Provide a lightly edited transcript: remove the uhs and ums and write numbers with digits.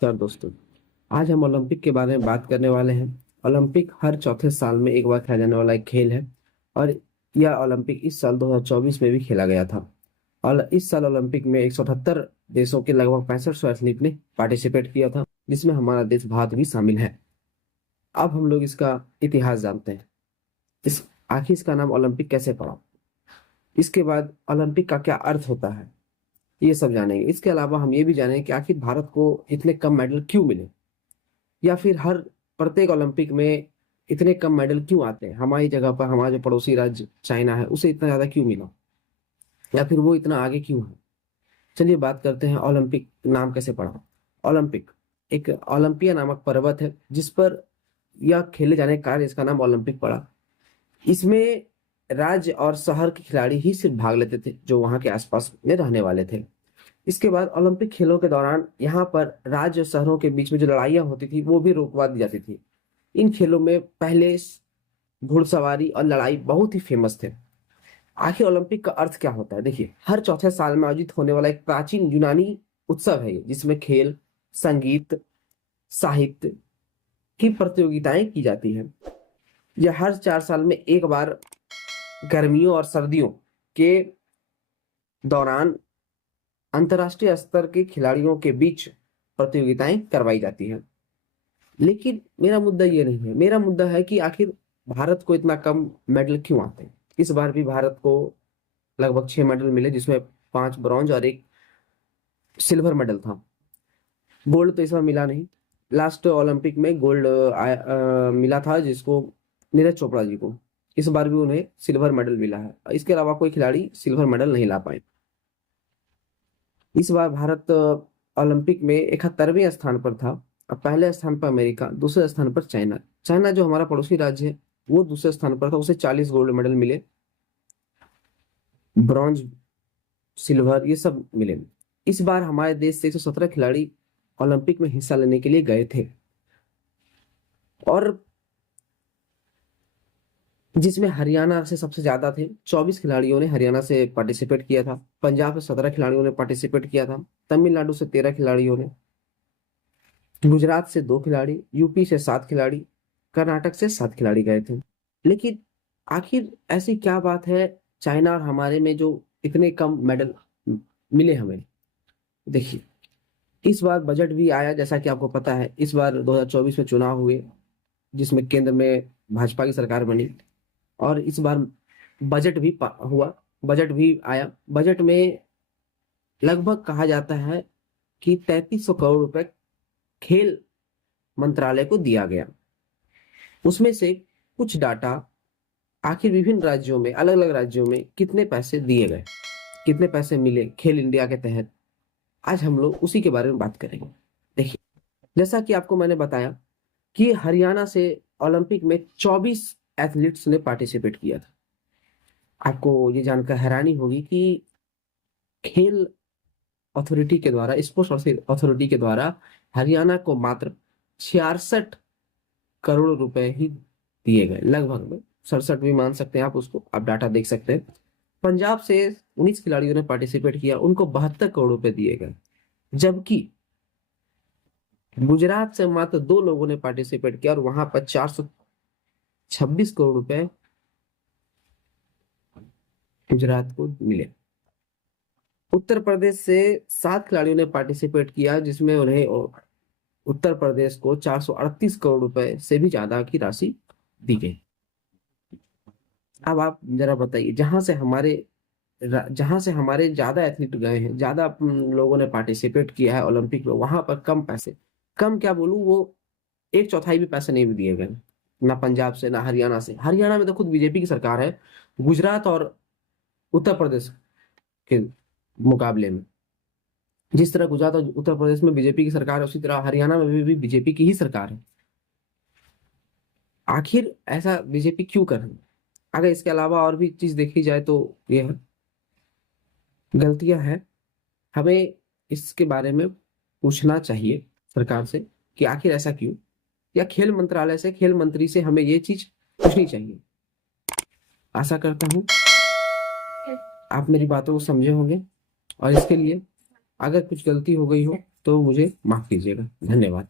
नमस्कार दोस्तों। आज हम ओलंपिक के बारे में बात करने वाले हैं। ओलंपिक हर चौथे साल में एक बार खेला जाने वाला एक खेल है और यह ओलंपिक इस साल 2024 में भी खेला गया था। और इस साल ओलंपिक में 178 देशों के लगभग 6500 एथलीट ने पार्टिसिपेट किया था, जिसमें हमारा देश भारत भी शामिल है। अब हम लोग इसका इतिहास जानते हैं। इस आखिर इसका नाम ओलंपिक कैसे पड़ा, इसके बाद ओलंपिक का क्या अर्थ होता है, ये सब जानेंगे। इसके अलावा हम ये भी जानेंगे कि आखिर भारत को इतने कम मेडल क्यों मिले, या फिर हर प्रत्येक ओलंपिक में इतने कम मेडल क्यों आते हैं। हमारी जगह पर हमारा जो पड़ोसी राज्य चाइना है उसे इतना ज्यादा क्यों मिला, या फिर वो इतना आगे क्यों है। चलिए बात करते हैं ओलंपिक नाम कैसे पड़ा। ओलंपिक एक ओलंपिया नामक पर्वत है जिस पर यह खेले जाने के कारण इसका नाम ओलंपिक पड़ा। इसमें राज्य और शहर के खिलाड़ी ही सिर्फ भाग लेते थे जो वहां के आसपास में रहने वाले थे। इसके बाद ओलंपिक खेलों के दौरान यहाँ पर राज्य और शहरों के बीच में जो लड़ाइयाँ होती थी वो भी रोकवा दी जाती थी। इन खेलों में पहले घुड़सवारी और लड़ाई बहुत ही फेमस थे। आखिर ओलंपिक का अर्थ क्या होता है, देखिए, हर चौथे साल में आयोजित होने वाला एक प्राचीन यूनानी उत्सव है ये, जिसमें खेल, संगीत, साहित्य की प्रतियोगिताएं की जाती हैं। यह हर 4 साल में एक बार गर्मियों और सर्दियों के दौरान अंतर्राष्ट्रीय स्तर के खिलाड़ियों के बीच प्रतियोगिताएं करवाई जाती हैं। लेकिन मेरा मुद्दा ये नहीं है, मेरा मुद्दा है कि आखिर भारत को इतना कम मेडल क्यों आते हैं। इस बार भी भारत को लगभग 6 मेडल मिले, जिसमें 5 ब्रॉन्ज और एक सिल्वर मेडल था। गोल्ड तो इस बार मिला नहीं। लास्ट ओलंपिक में गोल्ड मिला था जिसको, नीरज चोपड़ा जी को। इस बार भी उन्हें सिल्वर मेडल मिला है। इसके अलावा कोई खिलाड़ी सिल्वर मेडल नहीं ला पाए। इस बार भारत ओलंपिक में 71वें स्थान पर था। अब पहले स्थान पर अमेरिका, दूसरे स्थान पर चाइना। चाइना जो हमारा पड़ोसी राज्य है वो दूसरे स्थान पर था, उसे 40 गोल्ड मेडल मिले, ब्रॉन्ज, सिल्वर ये सब मिले। इस बार हमारे देश से 117 खिलाड़ी ओलंपिक में हिस्सा लेने के लिए गए थे, और जिसमें हरियाणा से सबसे ज्यादा थे। 24 खिलाड़ियों ने हरियाणा से पार्टिसिपेट किया था। पंजाब से 17 खिलाड़ियों ने पार्टिसिपेट किया था। तमिलनाडु से 13 खिलाड़ियों ने, गुजरात से 2 खिलाड़ी, यूपी से 7 खिलाड़ी, कर्नाटक से 7 खिलाड़ी गए थे। लेकिन आखिर ऐसी क्या बात है चाइना और हमारे में जो इतने कम मेडल मिले हमें। देखिए, इस बार बजट भी आया, जैसा कि आपको पता है। इस बार 2024 में चुनाव हुए जिसमें केंद्र में भाजपा की सरकार बनी, और इस बार बजट भी हुआ, बजट भी आया। बजट में लगभग कहा जाता है कि 3300 करोड़ रुपए खेल मंत्रालय को दिया गया। उसमें से कुछ डाटा आखिर विभिन्न राज्यों में, अलग अलग राज्यों में कितने पैसे दिए गए, कितने पैसे मिले खेल इंडिया के तहत, आज हम लोग उसी के बारे में बात करेंगे। देखिए, जैसा कि आपको मैंने बताया कि हरियाणा से ओलंपिक में 24 एथलीट्स ने पार्टिसिपेट किया था। आपको ये जानकर हैरानी होगी कि खेल अथॉरिटी के द्वारा, स्पोर्ट्स अथॉरिटी के द्वारा हरियाणा को मात्र 66 करोड़ रुपए ही दिए गए, लगभग में 67 भी मान सकते हैं आप उसको, आप डाटा देख सकते हैं। पंजाब से 19 खिलाड़ियों ने पार्टिसिपेट किया, उनको 72 करोड़ रुपए दिए गए। जबकि गुजरात से मात्र 2 लोगों ने पार्टिसिपेट किया और वहां पर 426 करोड़ रुपए गुजरात को मिले। उत्तर प्रदेश से 7 खिलाड़ियों ने पार्टिसिपेट किया, जिसमें उन्हें उत्तर प्रदेश को 438 करोड़ रुपए से भी ज्यादा की राशि दी गई। अब आप जरा बताइए, जहां से हमारे ज्यादा एथलीट गए हैं, ज्यादा लोगों ने पार्टिसिपेट किया है ओलंपिक में, वहां पर कम पैसे, कम क्या बोलूं, वो एक चौथाई भी पैसे नहीं भी दिए गए। ना पंजाब से, ना हरियाणा से। हरियाणा में तो खुद बीजेपी की सरकार है। गुजरात और उत्तर प्रदेश के मुकाबले में, जिस तरह गुजरात और उत्तर प्रदेश में बीजेपी की सरकार है, उसी तरह हरियाणा में भी बीजेपी की ही सरकार है। आखिर ऐसा बीजेपी क्यों कर रही है। अगर इसके अलावा और भी चीज देखी जाए तो ये है, गलतियां हैं। हमें इसके बारे में पूछना चाहिए सरकार से कि आखिर ऐसा क्यों, या खेल मंत्रालय से, खेल मंत्री से हमें ये चीज पूछनी चाहिए। आशा करता हूं आप मेरी बातों को समझे होंगे, और इसके लिए अगर कुछ गलती हो गई हो तो मुझे माफ कीजिएगा। धन्यवाद।